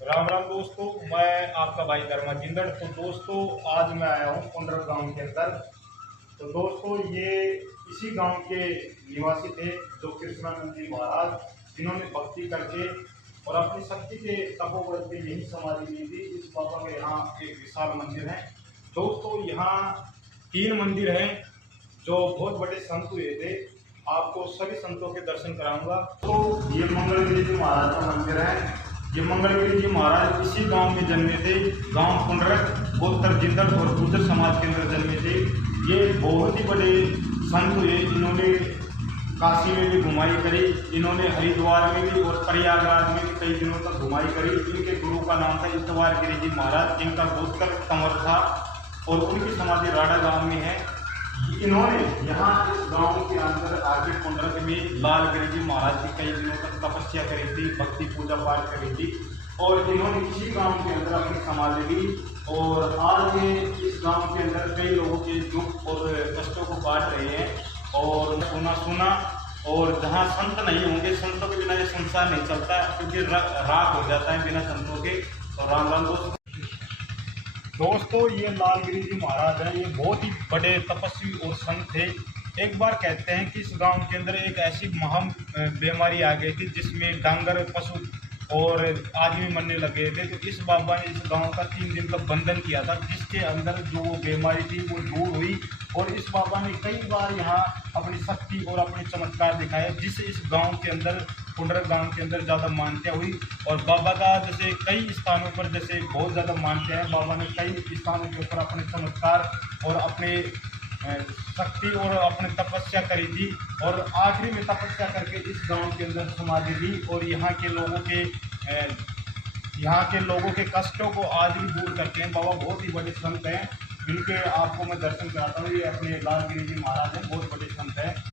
राम राम दोस्तों, मैं आपका भाई धर्मा जिंदड़। तो दोस्तों, आज मैं आया हूँ पुंडर गांव के अंदर। तो दोस्तों, ये इसी गांव के निवासी थे जो कृष्णानंद जी महाराज, जिन्होंने भक्ति करके और अपनी शक्ति के तपोबल पे यही समाधि ली थी। इस बाबा के यहाँ एक विशाल मंदिर है। दोस्तों, यहाँ 3 मंदिर हैं जो बहुत बड़े संत हुए थे। आपको सभी संतों के दर्शन कराऊंगा। तो ये मंगलगिरी जी महाराज का मंदिर है। ये मंगलगिरी जी महाराज इसी गांव में जन्मे थे। गांव पुंडरक गोत्र जिंदड़ और गुर्जर समाज के अंदर जन्मे थे। ये बहुत ही बड़े संत हुए। इन्होंने काशी में भी घुमाई करी, इन्होंने हरिद्वार में भी और प्रयागराज में भी कई दिनों तक घुमाई करी। इनके गुरु का नाम था इतवार गिरी जी महाराज, जिनका गोत्र कंवर था और उनकी समाधि राड़ा गांव में है। इन्होंने यहाँ इस गांव के अंदर आगे पुंडरक में लालगिरी जी महाराज की कई दिनों तक तपस्या करी थी, भक्ति पूजा पाठ करी थी और इन्होंने इसी गांव के अंदर अपनी समाधि ली। और आज ये इस गांव के अंदर कई लोगों के दुख और कष्टों को काट रहे हैं। और सुना और जहाँ संत नहीं होंगे, संतों के बिना ये संसार नहीं चलता, क्योंकि राख हो जाता है बिना संतों के। तो राम राम दोस्तों, ये लालगिरी जी महाराज हैं। ये बहुत ही बड़े तपस्वी और संत थे। एक बार कहते हैं कि इस गांव के अंदर एक ऐसी महान बीमारी आ गई थी जिसमें डांगर, पशु और आदमी मरने लगे थे। तो इस बाबा ने इस गांव का 3 दिन का बंधन किया था, जिसके अंदर जो वो बीमारी थी वो दूर हुई। और इस बाबा ने कई बार यहाँ अपनी शक्ति और अपने चमत्कार दिखाए, जिससे इस गांव के अंदर, पुंडरक गांव के अंदर ज़्यादा मान्यता हुई। और बाबा का जैसे कई स्थानों पर जैसे बहुत ज़्यादा मान्यता है। बाबा ने कई स्थानों के ऊपर अपने चमत्कार और अपने शक्ति और अपने तपस्या करी थी। और आखिरी में तपस्या करके इस गांव के अंदर समाधि ली और यहाँ के लोगों के कष्टों को आज भी दूर करते हैं। बाबा बहुत ही बड़े संत हैं, जिनके आपको मैं दर्शन कराता हूँ। ये अपने लालगिरी जी महाराज हैं, बहुत बड़े संत हैं।